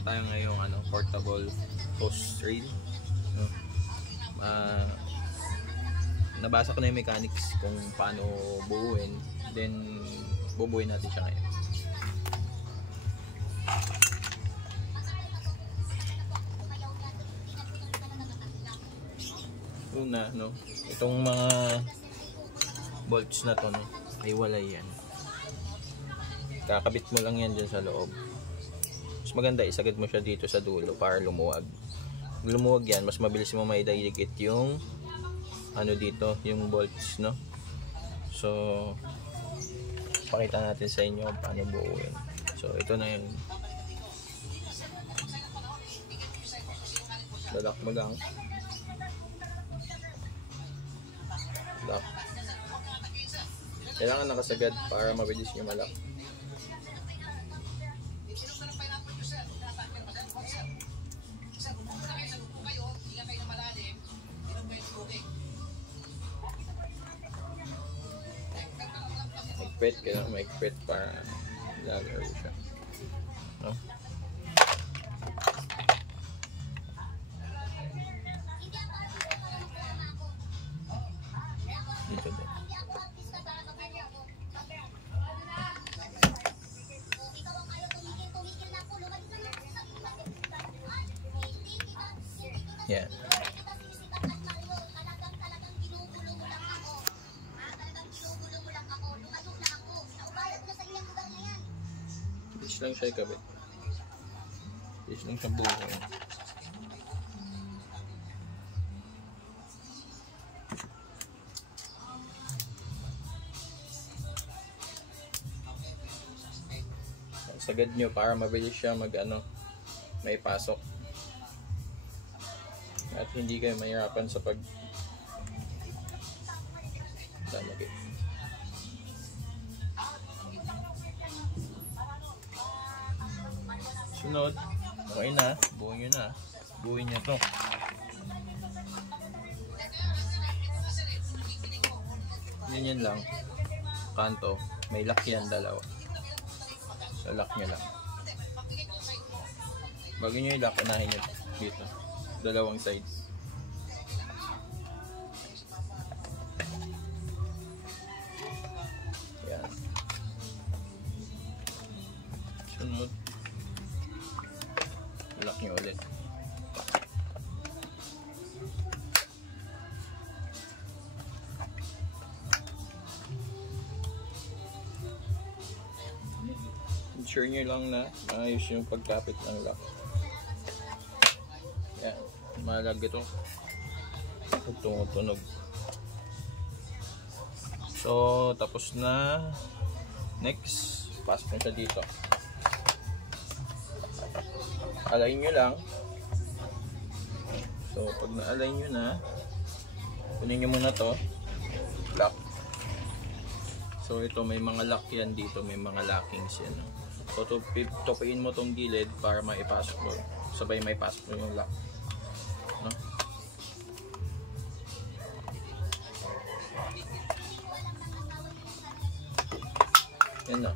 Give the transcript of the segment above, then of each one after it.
meron tayo ngayong portable hose rail. Nabasa ko na yung mechanics kung paano buuin, then bubuuin natin siya ngayon. Una, itong mga bolts na to, ay walay yan. Kakabit mo lang yan dyan sa loob. Mas maganda isagad mo siya dito sa dulo para lumuwag. Lumuwag yan, mas mabilis mo maididikit yung dito, yung bolts, no? So pakita natin sa inyo paano buuin. So ito na yun. Lalak mo lang. Lock. Kailangan nakasagad para mabilis nyo malak. Mag-pet, kailangan mag-pet para lalaro siya. No? Dito din. Yan. Fish lang siya ikabit. Fish lang siya buhay. Sagad nyo para mabilis siya may pasok at hindi kayo mahirapan sa damagit. Sunod, okay na, buuin nyo na. Buuin nyo to. Ganyan lang, kanto, may lock yan dalawa. So lock nyo lang. Bago nyo i-lock, unahin nyo dito. Dalawang sides. Yan. Sunod. Lock nyo ulit. Ensure nyo lang na maayos yung pagkapit ng lock. Yan, malag ito. Tumutunog. So, tapos na. Next, pasok nyo siya dito. Align nyo lang. So, pag na-align nyo na, kunin nyo muna to. Lock. So, ito may mga lock yan dito. May mga lockings yan. So, tupiin mo tong gilid para maipasok mo. Sabay may pasok mo yung lock. No? Yan na.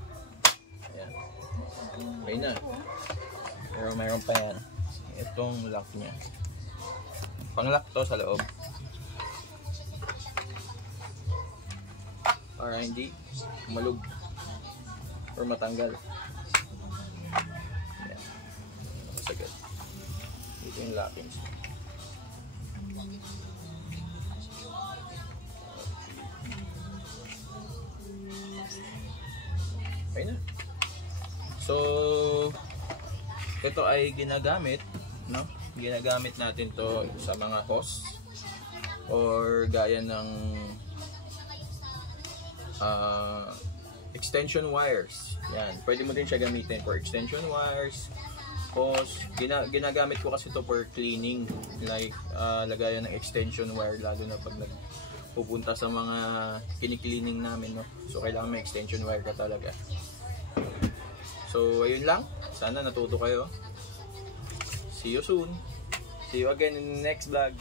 Ayan. Okay na. Pero mayroon pa yan. Itong lock niya. Pang-lock to sa loob. Para hindi malug or matanggal. Ayan. Nakasagad. Ito yung lockings. Okay na. So, ito ay ginagamit, no? Ginagamit natin to sa mga hose or gaya ng extension wires. Yan, pwede mo din siya gamitin for extension wires, hose. Ginagamit ko kasi to for cleaning, like lagayan ng extension wire, lalo na pag pupunta sa mga kini-cleaning namin, no? So kailangan may extension wire ka talaga. So ayun lang, sana natuto kayo. See you soon. See you again in the next vlog.